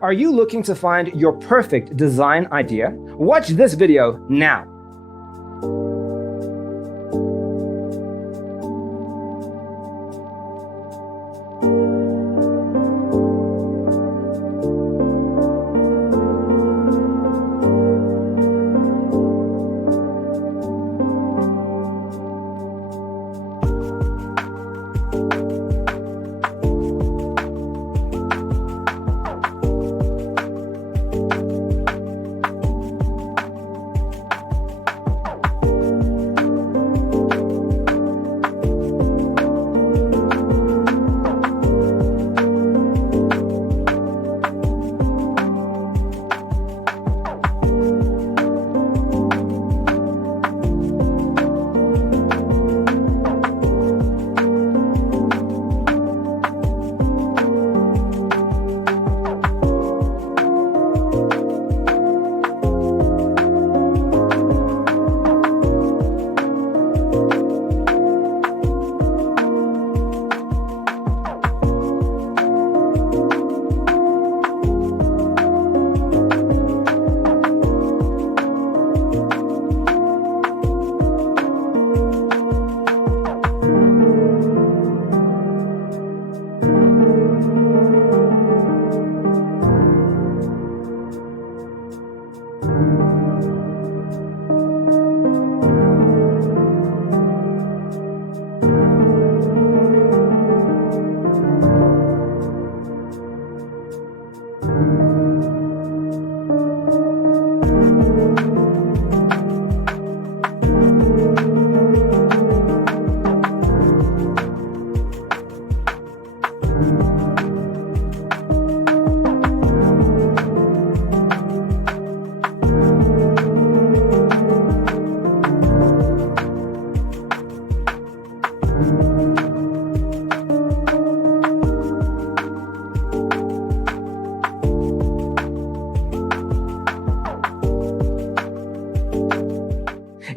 Are you looking to find your perfect design idea? Watch this video now.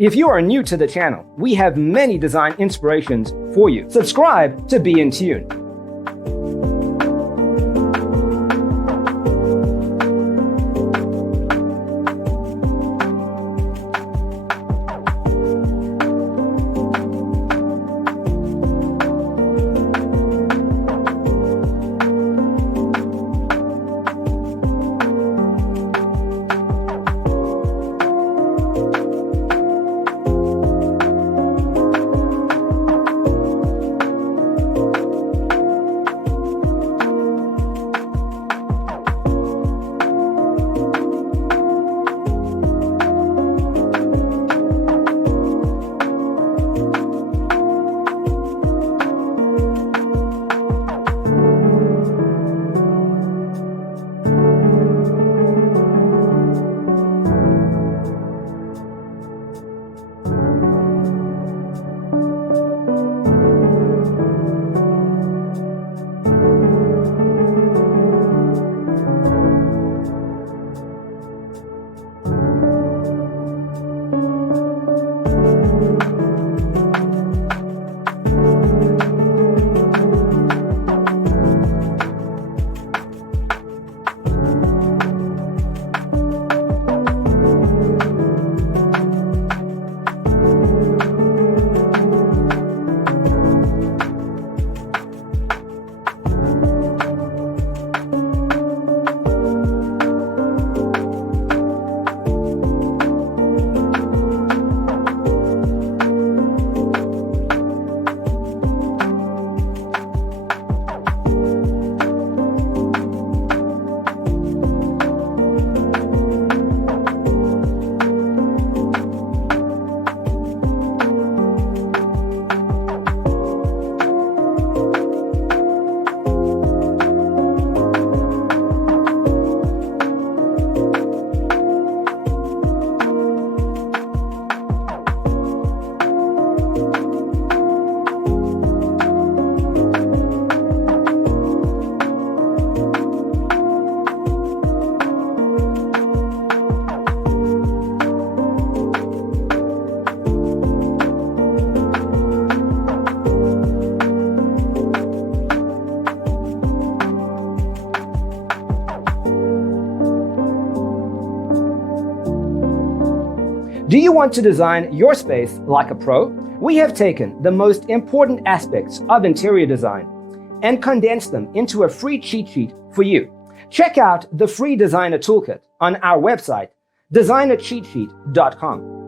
If you are new to the channel, we have many design inspirations for you. Subscribe to be in tune. Do you want to design your space like a pro? We have taken the most important aspects of interior design and condensed them into a free cheat sheet for you. Check out the free designer toolkit on our website, designercheatsheet.com.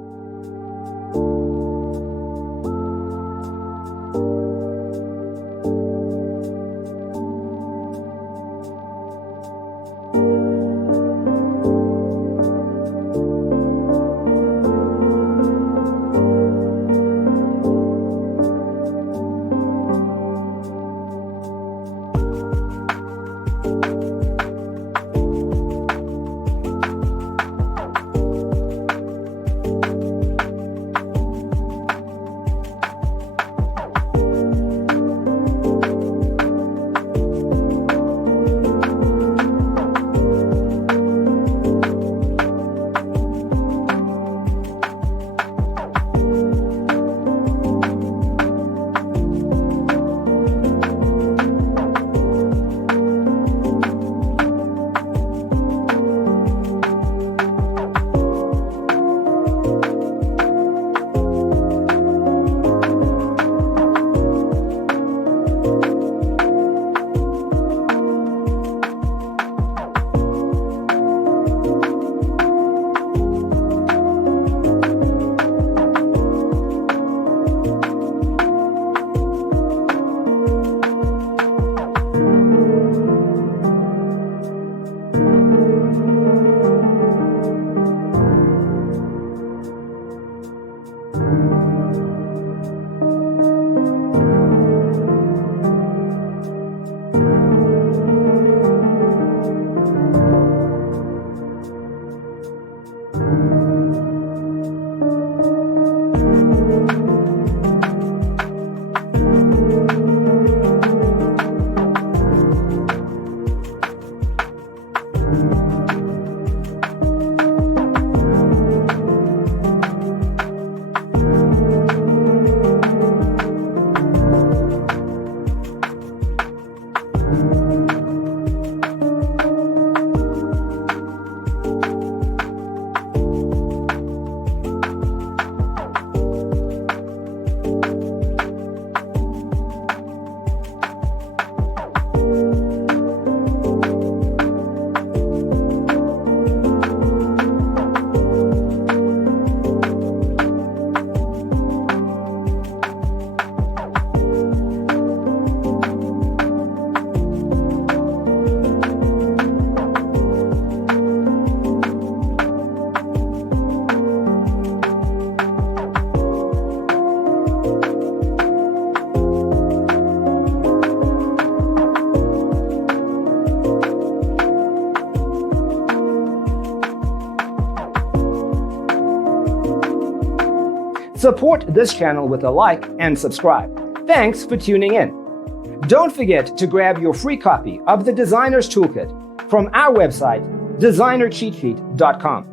Support this channel with a like and subscribe. Thanks for tuning in. Don't forget to grab your free copy of the Designer's Toolkit from our website, designercheatsheet.com.